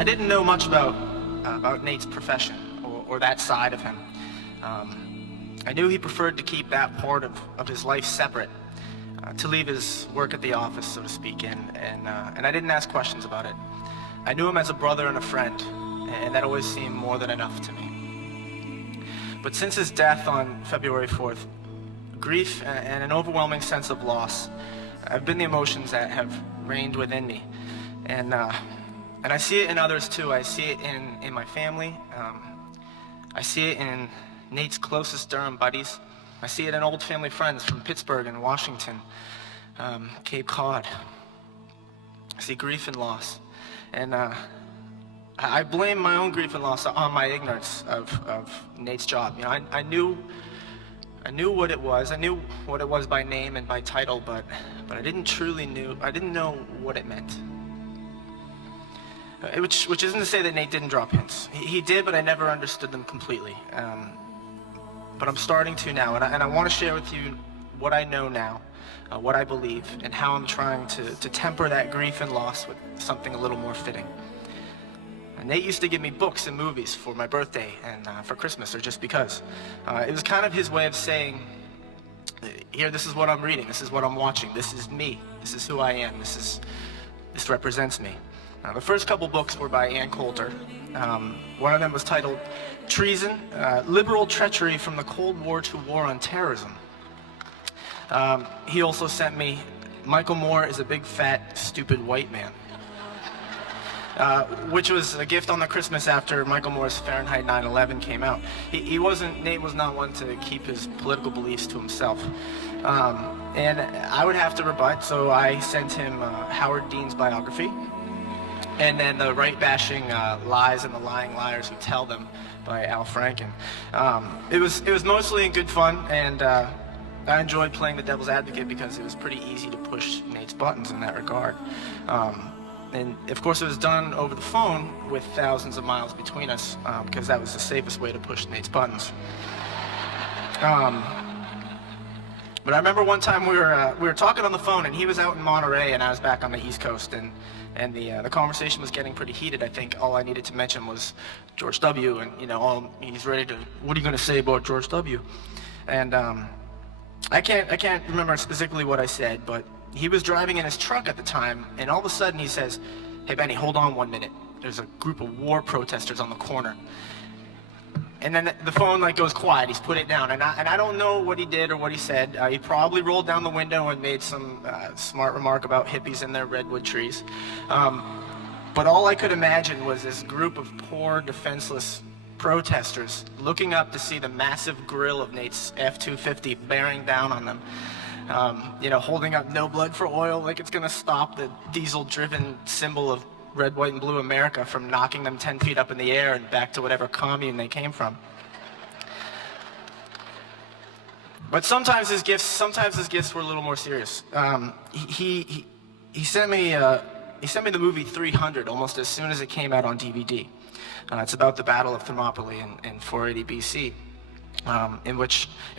I didn't know much about Nate's profession or that side of him. I knew he preferred to keep that part of his life separate, to leave his work at the office, so to speak, and I didn't ask questions about it. I knew him as a brother and a friend, and that always seemed more than enough to me. But since his death on February 4th, grief and an overwhelming sense of loss have been the emotions that have reigned within me. And I see it in others too. I see it in my family. I see it in Nate's closest Durham buddies. I see it in old family friends from Pittsburgh and Washington, Cape Cod. I see grief and loss. And I blame my own grief and loss on my ignorance of Nate's job. You know, I knew what it was. I knew what it was by name and by title, but I didn't know what it meant. Which isn't to say that Nate didn't drop hints. He did, but I never understood them completely. But I'm starting to now, and I want to share with you what I know now, what I believe, and how I'm trying to temper that grief and loss with something a little more fitting. Nate used to give me books and movies for my birthday and for Christmas, or just because. It was kind of his way of saying, here, this is what I'm reading, this is what I'm watching, this is me, this is who I am, this represents me. The first couple books were by Ann Coulter. One of them was titled Treason, Liberal Treachery from the Cold War to War on Terrorism. He also sent me Michael Moore is a Big Fat Stupid White Man, which was a gift on the Christmas after Michael Moore's Fahrenheit 9/11 came out. Nate was not one to keep his political beliefs to himself. And I would have to rebut, so I sent him Howard Dean's biography, and then the right-bashing Lies and the Lying Liars Who Tell Them by Al Franken. It was mostly in good fun, and I enjoyed playing the devil's advocate because it was pretty easy to push Nate's buttons in that regard. And of course it was done over the phone with thousands of miles between us, because that was the safest way to push Nate's buttons. But I remember one time we were talking on the phone, and he was out in Monterey and I was back on the East Coast, and the conversation was getting pretty heated. I think all I needed to mention was George W. and he's ready to, what are you going to say about George W? And I can't remember specifically what I said, but he was driving in his truck at the time, and all of a sudden he says, "Hey Benny, hold on 1 minute. There's a group of war protesters on the corner." And then the phone goes quiet. He's put it down, and I don't know what he did or what he said. He probably rolled down the window and made some smart remark about hippies and their redwood trees. But all I could imagine was this group of poor, defenseless protesters looking up to see the massive grill of Nate's F-250 bearing down on them. Holding up "No blood for oil" like it's gonna stop the diesel-driven symbol of red, white, and blue America from knocking them 10 feet up in the air and back to whatever commune they came from. But sometimes his gifts were a little more serious. He sent me the movie 300 almost as soon as it came out on DVD. It's about the Battle of Thermopylae in 480 BC.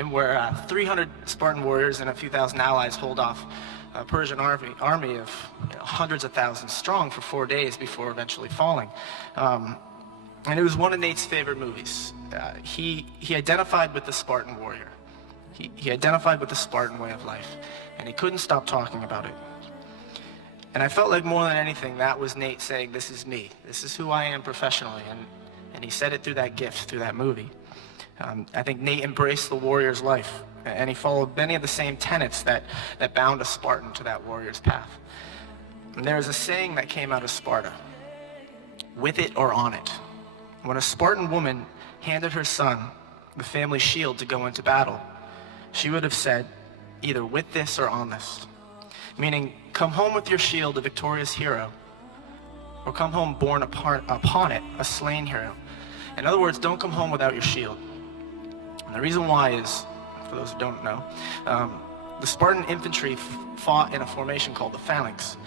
Where 300 Spartan warriors and a few thousand allies hold off a Persian army of hundreds of thousands strong for 4 days before eventually falling. And it was one of Nate's favorite movies. He identified with the Spartan warrior. He identified with the Spartan way of life, and he couldn't stop talking about it. And I felt like more than anything, that was Nate saying, "This is me. This is who I am professionally." And he said it through that gift, through that movie. I think Nate embraced the warrior's life, and he followed many of the same tenets that bound a Spartan to that warrior's path. And there is a saying that came out of Sparta: "With it or on it." When a Spartan woman handed her son the family shield to go into battle, she would have said, either "with this or on this." Meaning, come home with your shield a victorious hero, or come home borne upon it a slain hero. In other words, don't come home without your shield. And the reason why is, for those who don't know, the Spartan infantry fought in a formation called the phalanx.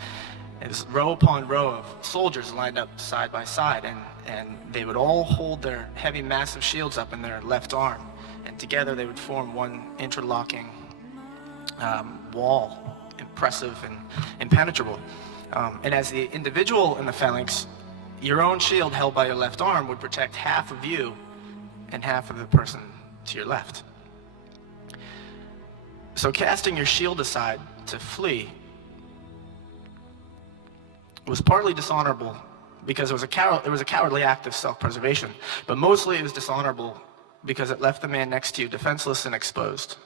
It was row upon row of soldiers lined up side by side, and they would all hold their heavy, massive shields up in their left arm, and together they would form one interlocking wall, impressive and impenetrable. And as the individual in the phalanx, your own shield held by your left arm would protect half of you and half of the person to your left. So casting your shield aside to flee was partly dishonorable because it was a cowardly act of self-preservation, but mostly it was dishonorable because it left the man next to you defenseless and exposed.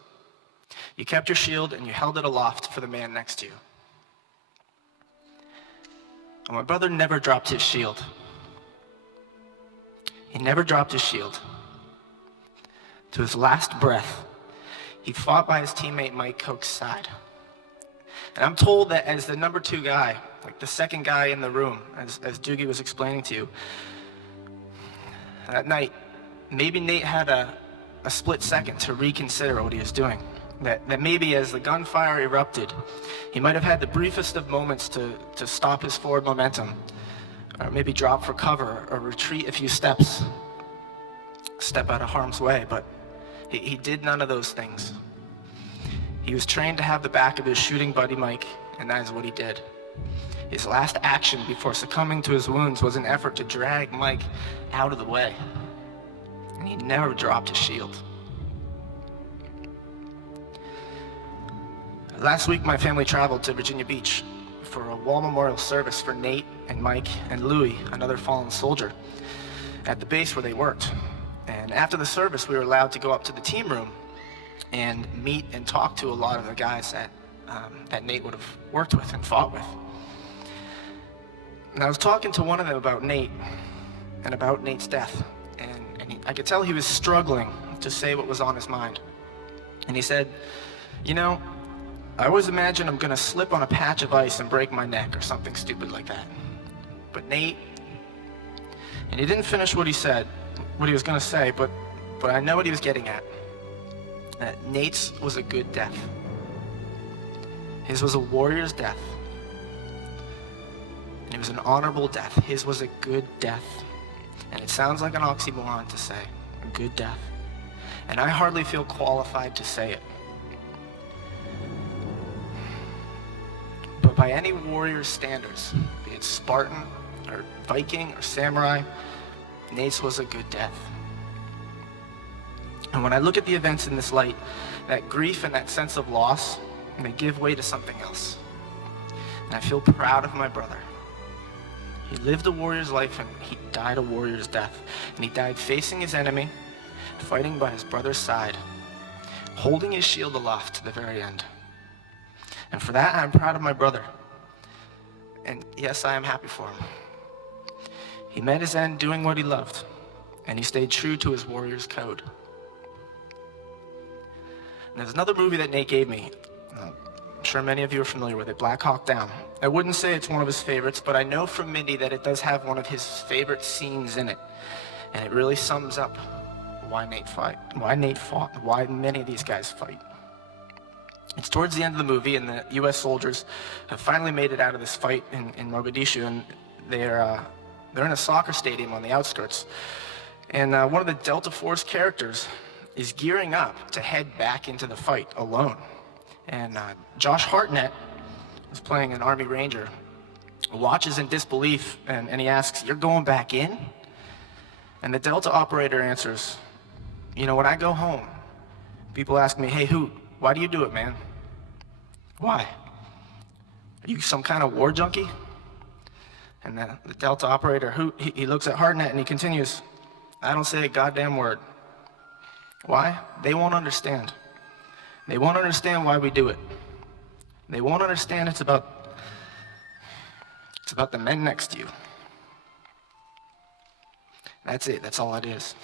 You kept your shield and you held it aloft for the man next to you. And my brother never dropped his shield. He never dropped his shield. To his last breath, he fought by his teammate Mike Koch's side. And I'm told that as the number 2 guy, like the second guy in the room, as Doogie was explaining to you, that night, maybe Nate had a split second to reconsider what he was doing. That maybe as the gunfire erupted, he might have had the briefest of moments to stop his forward momentum, or maybe drop for cover, or retreat a few steps, step out of harm's way, but he did none of those things. He was trained to have the back of his shooting buddy Mike, and that is what he did. His last action before succumbing to his wounds was an effort to drag Mike out of the way, and he never dropped his shield. Last week, my family traveled to Virginia Beach for a wall memorial service for Nate and Mike and Louie, another fallen soldier, at the base where they worked. And after the service, we were allowed to go up to the team room and meet and talk to a lot of the guys that Nate would have worked with and fought with. And I was talking to one of them about Nate and about Nate's death. And I could tell he was struggling to say what was on his mind. And he said, you know, I always imagine I'm gonna slip on a patch of ice and break my neck or something stupid like that. But Nate, and he didn't finish what he said, what he was gonna say, but I know what he was getting at. Nate's was a good death. His was a warrior's death. And it was an honorable death. His was a good death. And it sounds like an oxymoron to say, a good death. And I hardly feel qualified to say it. But by any warrior's standards, be it Spartan or Viking or samurai, Nate's was a good death. And when I look at the events in this light, that grief and that sense of loss may give way to something else. And I feel proud of my brother. He lived a warrior's life and he died a warrior's death. And he died facing his enemy, fighting by his brother's side, holding his shield aloft to the very end. And for that, I'm proud of my brother. And yes, I am happy for him. He met his end doing what he loved, and he stayed true to his warrior's code. And there's another movie that Nate gave me. I'm sure many of you are familiar with it, Black Hawk Down. I wouldn't say it's one of his favorites, but I know from Mindy that it does have one of his favorite scenes in it. And it really sums up why Nate fought, why many of these guys fight. It's towards the end of the movie, and the U.S. soldiers have finally made it out of this fight in Mogadishu, and they're in a soccer stadium on the outskirts. And one of the Delta Force characters is gearing up to head back into the fight alone. And Josh Hartnett, who's playing an Army Ranger, watches in disbelief, and he asks, "You're going back in?" And the Delta operator answers, "You know, when I go home, people ask me, 'Hey, Hoot, why do you do it, man? Why? Are you some kind of war junkie?'" And the Delta operator, he looks at Hartnett and he continues, "I don't say a goddamn word." Why? They won't understand. They won't understand why we do it. They won't understand it's about the men next to you. That's it. That's all it is.